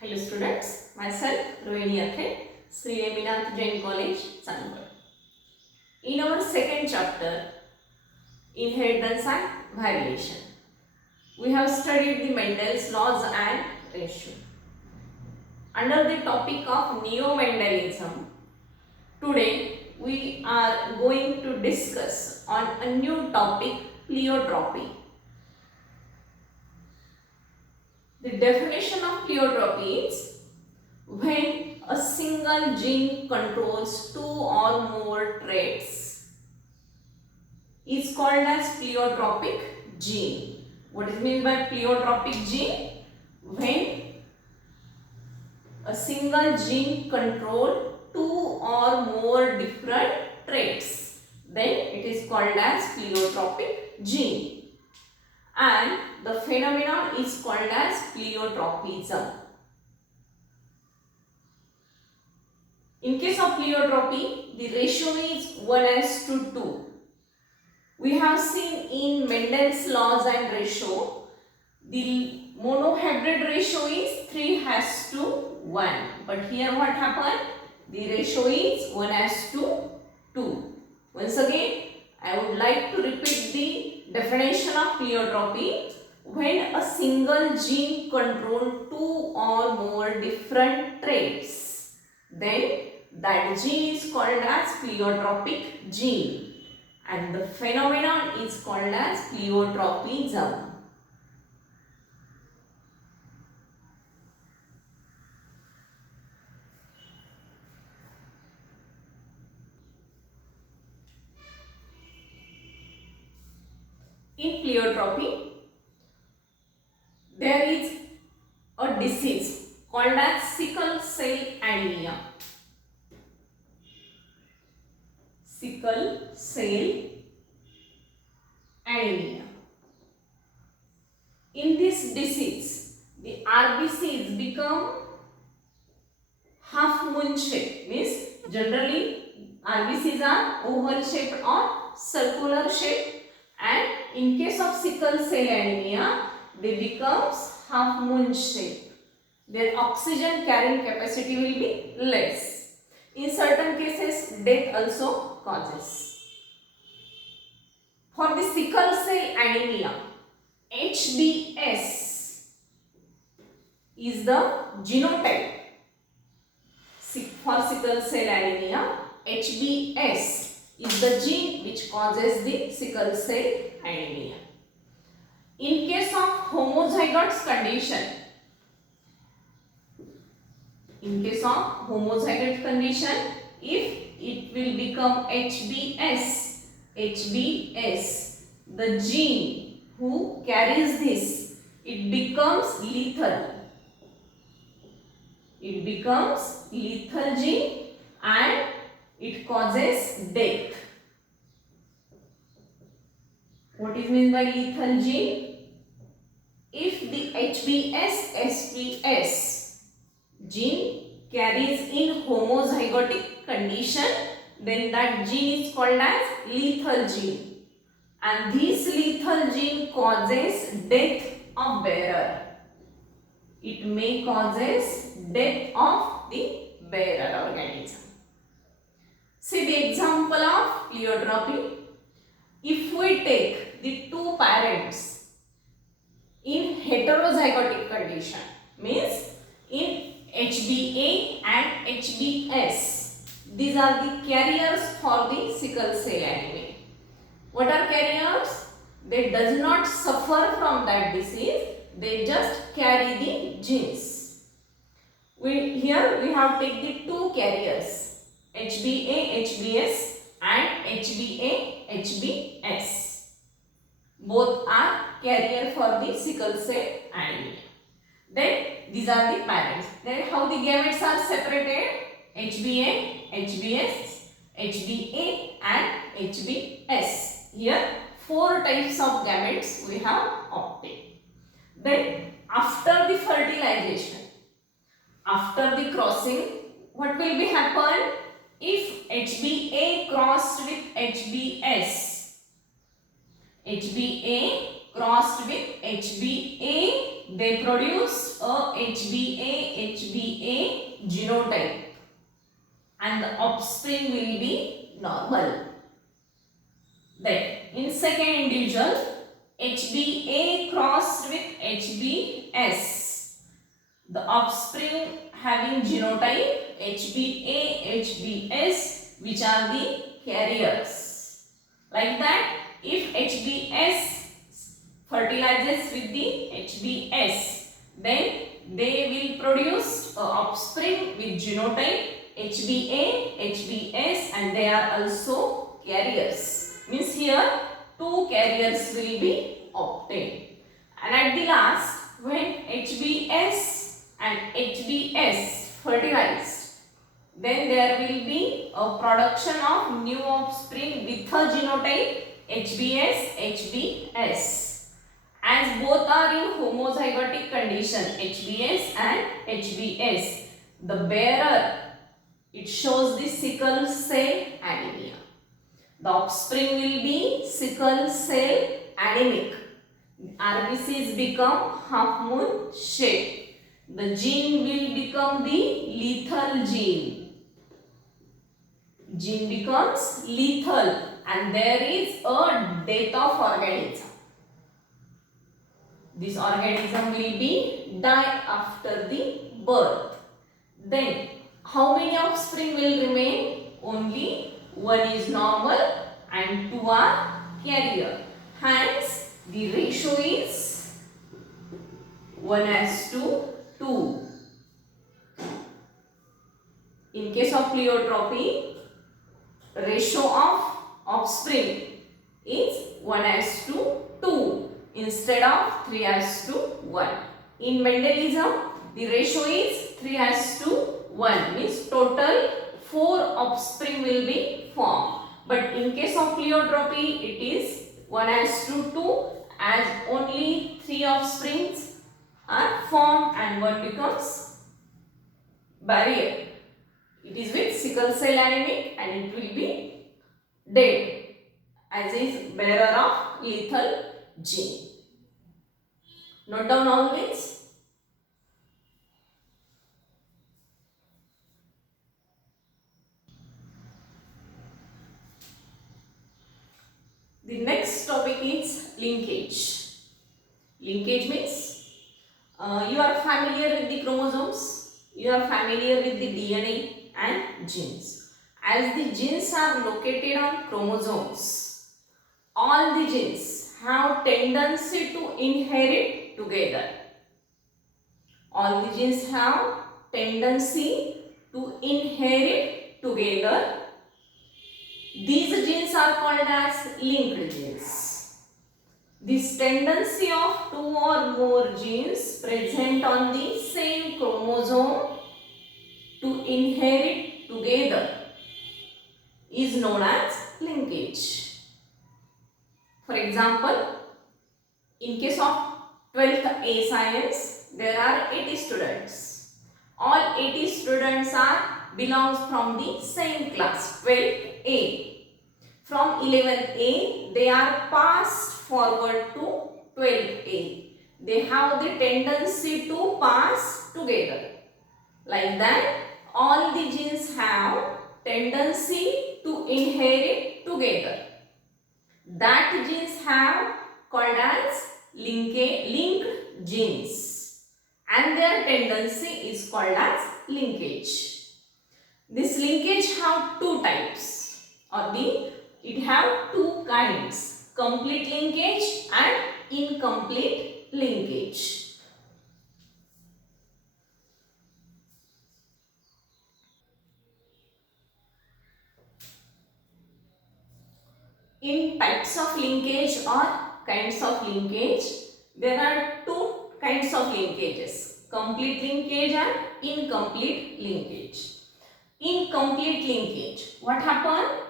Hello students, myself Rohini Athe, Sri Neminath Jain College, Chandigarh. In our second chapter, Inheritance and Variation, we have studied the Mendel's laws and ratio. Under the topic of Neo-Mendelism, today we are going to discuss on a new topic, pleiotropy. The definition of pleiotropy is when a single gene controls two or more traits is called as pleiotropic gene. What is meant by pleiotropic gene? When a single gene control two or more different traits, then it is called as pleiotropic gene. And the phenomenon is called as pleiotropism. In case of pleiotropy, the ratio is 1:2. We have seen in Mendel's laws and ratio, the monohybrid ratio is 3:1. But here what happened? The ratio is 1:2. Once again, I would like to repeat the definition of pleiotropy. When a single gene controls two or more different traits, then that gene is called as pleiotropic gene, and the phenomenon is called as pleiotropism. In pleiotropy, there is a disease called as sickle cell anemia. Sickle cell anemia. In this disease, the RBCs become half moon shape. Means generally RBCs are oval shaped or circular shape, and in case of sickle cell anemia, they becomes half moon shape. Their oxygen carrying capacity will be less. In certain cases, death also causes. For the sickle cell anemia, HbS is the genotype. For sickle cell anemia, HbS is the gene which causes the sickle cell anemia. In case of homozygous condition, if it will become HbS, the gene who carries this, it becomes lethal. It becomes lethal gene and it causes death. What is meant by lethal gene? If the HbS-SPS gene carries in homozygotic condition, then that gene is called as lethal gene, and this lethal gene causes death of bearer. It may causes death of the bearer organism. See the example of pleiotropy. If we take the two parents in heterozygotic condition, means in HbA and HbS, these are the carriers for the sickle cell anemia. What are carriers? They does not suffer from that disease, they just carry the genes. Here we have take the two carriers, HbA, HbS and HbA, HbS. Both are carrier for the sickle cell anemia. Then these are the parents. Then how the gametes are separated? HbA, HbS, HbA and HbS. Here four types of gametes we have obtained. Then after the fertilization, after the crossing, what will be happen? If HbA crossed with HbS, HbA crossed with HbA, they produce a HbA genotype and the offspring will be normal. Then in second individual, HbA crossed with HbS. The offspring having genotype HbA, HbS, which are the carriers. Like that, if HbS fertilizes with the HbS, then they will produce a offspring with genotype HbA, HbS, and they are also carriers. Means here two carriers will be obtained. And at the last, when HbS and HbS fertilized, then there will be a production of new offspring with a genotype HbS, HbS. As both are in homozygotic condition, HbS and HbS, the bearer, it shows the sickle cell anemia. The offspring will be sickle cell anemic. RBCs become half moon shape. The gene will become the lethal gene. Gene becomes lethal and there is a death of organism. This organism will be die after the birth. Then how many offspring will remain? Only one is normal and two are carrier. Hence the ratio is 1:2. In case of pleiotropy, ratio of offspring is 1:2 instead of 3:1. In Mendelism, the ratio is 3:1, means total 4 offspring will be formed. But in case of pleiotropy, it is 1:2 as only 3 offsprings are formed and one becomes barrier. It is with sickle cell anemic and it will be dead as is bearer of lethal gene. Note down all this. The next topic is linkage. Linkage means you are familiar with the chromosomes, you are familiar with the DNA and genes. As the genes are located on chromosomes, all the genes have tendency to inherit together. All the genes have tendency to inherit together. These genes are called as linked genes. This tendency of 2 or more genes present on the same chromosome to inherit together is known as linkage. For example, in case of 12th A science, there are 80 students. All 80 students belongs from the same class, 12th A. From 11th A, they are passed forward to 12th A. They have the tendency to pass together. Like that, all the genes have tendency to inherit together. That genes have called as linked genes, and their tendency is called as linkage. This linkage have two types, or it have two kinds: complete linkage and incomplete linkage. In types of linkage or kinds of linkage, there are two kinds of linkages: complete linkage and incomplete linkage. Incomplete linkage, what happened?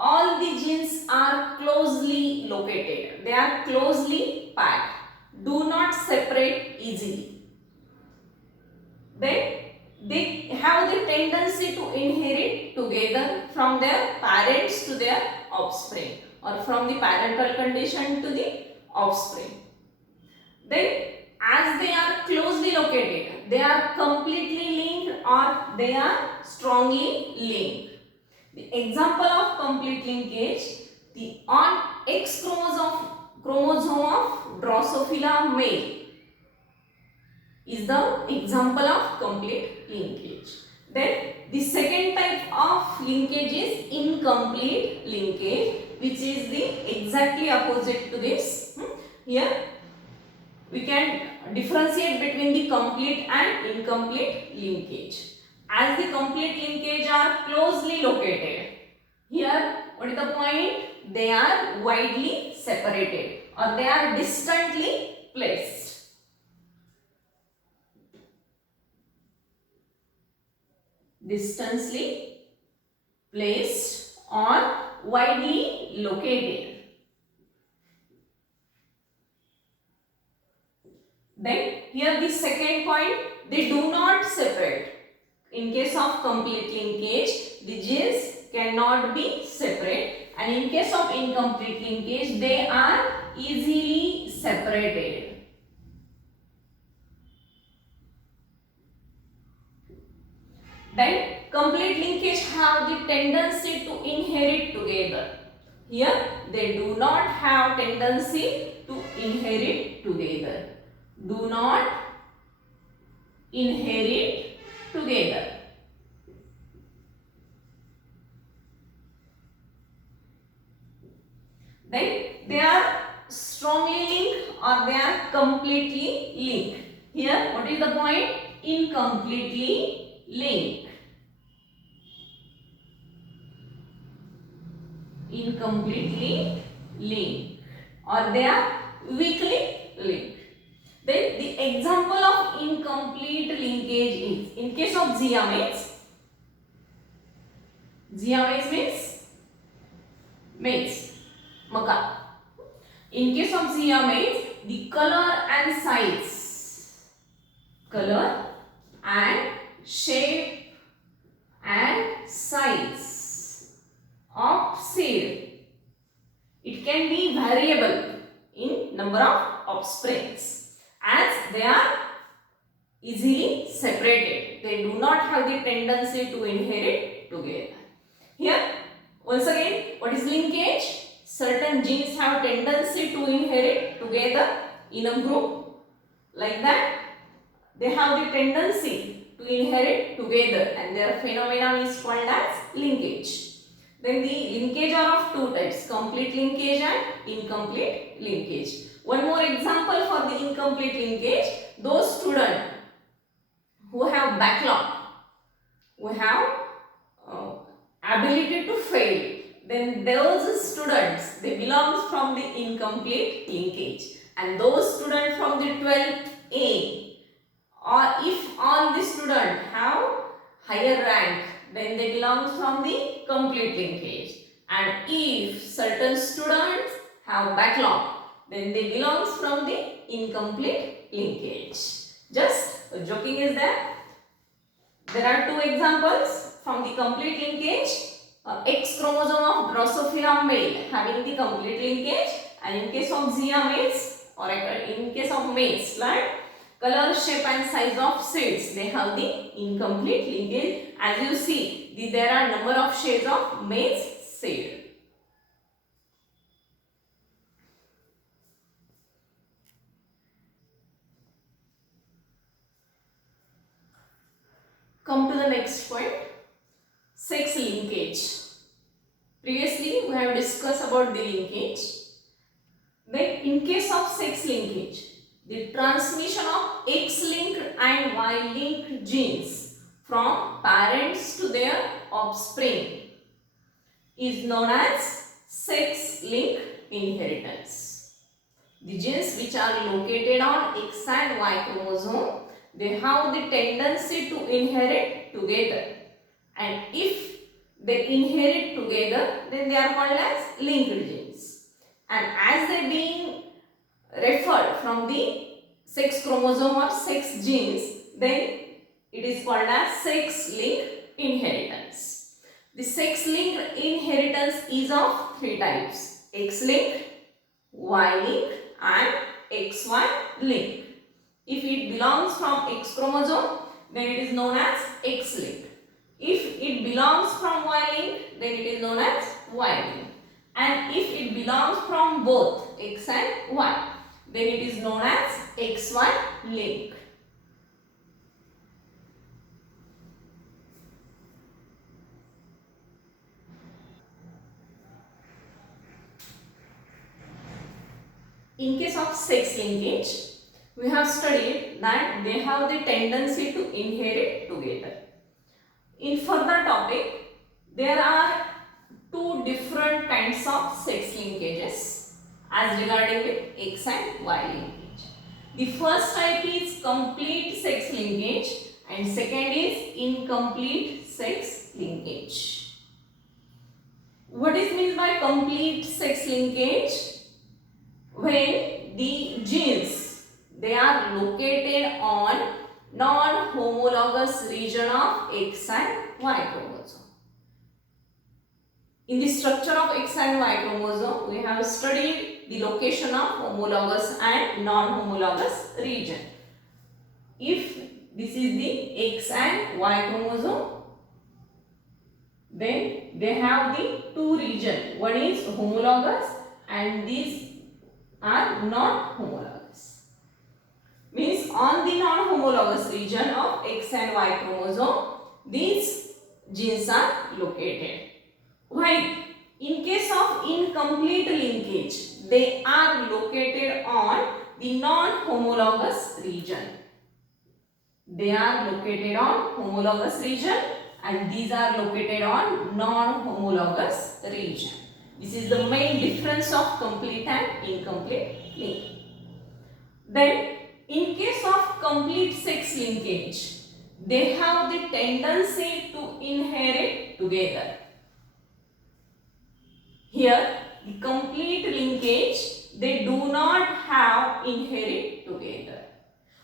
All the genes are closely located. They are closely packed. Do not separate easily. Then they have the tendency to inherit together from their parents to their offspring, or from the parental condition to the offspring. Then as they are are completely linked or they are strongly linked. The example of complete linkage, the on X chromosome of Drosophila male is the example of complete linkage. Then the second type of linkage is incomplete linkage, which is the exactly opposite to this. Here we can differentiate between the complete and incomplete linkage. As the complete linkage are closely located, here what is the point? They are widely separated or they are distantly placed. Distantly placed or widely located. Then here the second point, they do not separate. In case of complete linkage, the genes cannot be separate, and in case of incomplete linkage, they are easily separated. Then complete linkage have the tendency to inherit together. Here they do not have tendency to inherit together. Do not inherit together. Then they are strongly linked or they are completely linked. Here what is the point? Incompletely linked. Incompletely linked or they are weakly linked. Then the example of incomplete linkage is in case of Ziamates. Ziamates means maize, maca. In case of Ziamates, the color and shape and size of seed, it can be variable in number of offsprings as they are easily separated. They do not have the tendency to inherit together. Here once again, what is linkage? Certain genes have tendency to inherit together in a group. Like that, they have the tendency to inherit together and their phenomenon is called as linkage. Then the linkage are of two types, complete linkage and incomplete linkage. One more example for the incomplete linkage, those students who have backlog, who have ability to fail, then those students, they belong from the incomplete linkage, and those students from the 12th A, or if all the students have higher rank, then they belong from the complete linkage, and if certain students have backlog, then they belong from the incomplete linkage. Just joking is there. There are two examples from the complete linkage. X chromosome of Drosophila male having the complete linkage, and in case of Ziamates or in case of maize plant, color, shape and size of seeds, they have the incomplete linkage. As you see, there are number of shades of maize seed. Come to the next point, sex linkage. Previously we have discussed about the linkage. Then in case of sex linkage, the transmission of X-linked and Y-linked genes from parents to their offspring is known as sex-linked inheritance. The genes which are located on X and Y chromosome, they have the tendency to inherit together, and if they inherit together, then they are called as linked genes, and as they being referred from the sex chromosome or sex genes, then it is called as sex-linked inheritance. The sex-linked inheritance is of three types: X-linked, Y-linked and XY linked. If it belongs from X chromosome, then it is known as X-linked. If it belongs from Y-linked, then it is known as Y-linked. And if it belongs from both X and Y, then it is known as XY linked. In case of sex linkage, we have studied that they have the tendency to inherit together. In further topic, there are two different kinds of sex linkages as regarding with X and Y linkage. The first type is complete sex linkage and second is incomplete sex linkage. What is meant by complete sex linkage? When the genes, they are located on non-homologous region of X and Y chromosome. In the structure of X and Y chromosome, we have studied the location of homologous and non-homologous region. If this is the X and Y chromosome, then they have the two regions. One is homologous and these are non-homologous. Means on the non-homologous region of X and Y chromosome, these genes are located. While in case of incomplete linkage, they are located on the non-homologous region. They are located on homologous region and these are located on non-homologous region. This is the main difference of complete and incomplete linkage. Then, in case of complete sex linkage, they have the tendency to inherit together. Here, the complete linkage, they do not have inherit together.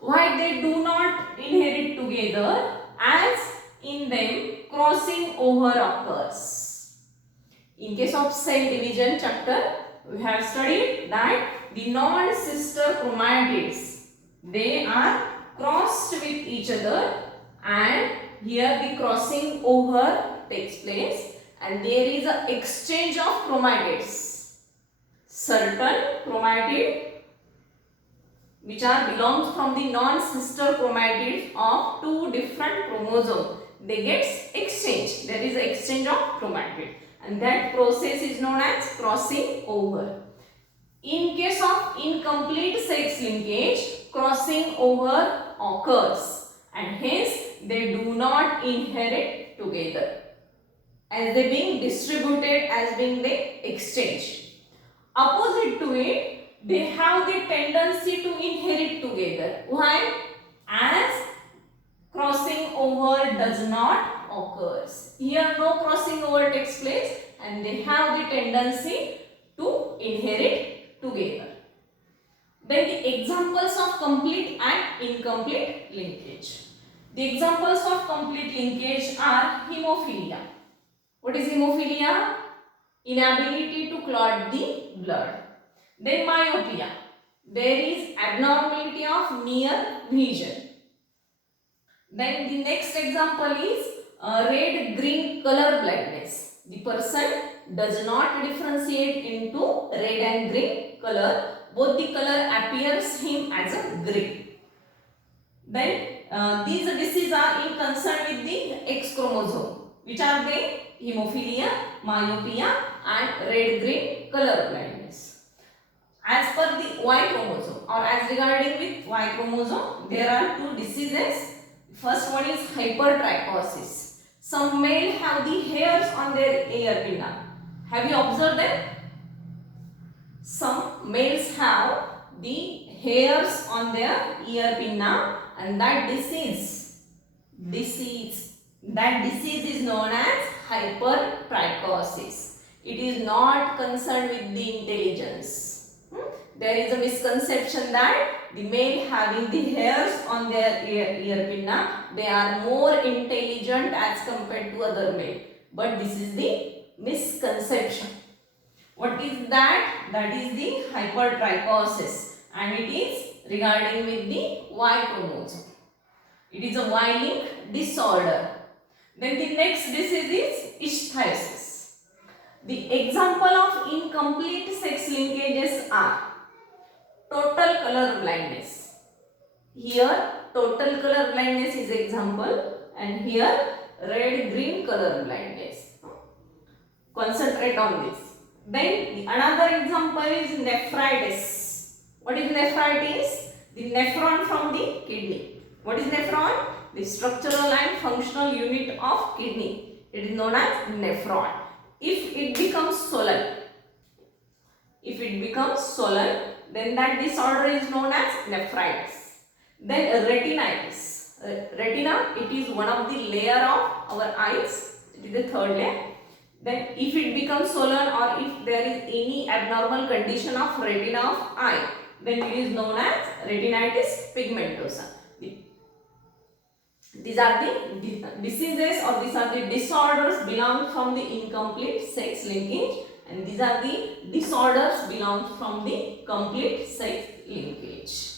Why they do not inherit together? As in them, crossing over occurs. In case of cell division chapter, we have studied that the non-sister chromatids, they are crossed with each other and here the crossing over takes place and there is an exchange of chromatids. Certain chromatid which are belongs from the non-sister chromatids of two different chromosomes, they get exchanged. There is an exchange of chromatid. And that process is known as crossing over. In case of incomplete sex linkage, crossing over occurs and hence they do not inherit together as they being distributed as being the exchange. Opposite to it, they have the tendency to inherit together. Why? As crossing over does not occurs. Here no crossing over takes place and they have the tendency to inherit together. Then the examples of complete and incomplete linkage. The examples of complete linkage are hemophilia. What is hemophilia? Inability to clot the blood. Then myopia. There is abnormality of near vision. Then the next example is red-green color blindness. The person does not differentiate into red and green color. Both the color appears him as a green. Then these diseases are in concern with the X chromosome. Which are they? Hemophilia, myopia and red-green color blindness. As per the Y chromosome or as regarding with Y chromosome, there are two diseases. First one is hypertrichosis. Some male have the hairs on their ear pinna. Have you observed them? Some males have the hairs on their ear pinna and that disease is known as hypertrichosis. It is not concerned with the intelligence. There is a misconception that the male having the hairs on their ear pinna, they are more intelligent as compared to other male. But this is the misconception. What is that? That is the hypertrichosis and it is regarding with the Y chromosome. It is a Y-linked disorder. Then the next disease is ichthyosis. The example of incomplete sex linkages are total color blindness. Here total color blindness is example, and here red-green color blindness. Concentrate on this. Then another example is nephritis. What is nephritis? The nephron from the kidney. What is nephron? The structural and functional unit of kidney. It is known as nephron. If it becomes swollen, then that disorder is known as nephritis. Then retinitis. Retina, it is one of the layer of our eyes. It is the third layer. Then if it becomes swollen, or if there is any abnormal condition of retina of eye, then it is known as retinitis pigmentosa. These are the diseases, or these are the disorders belong from the incomplete sex linkage, and these are the disorders belong from the complete sex linkage.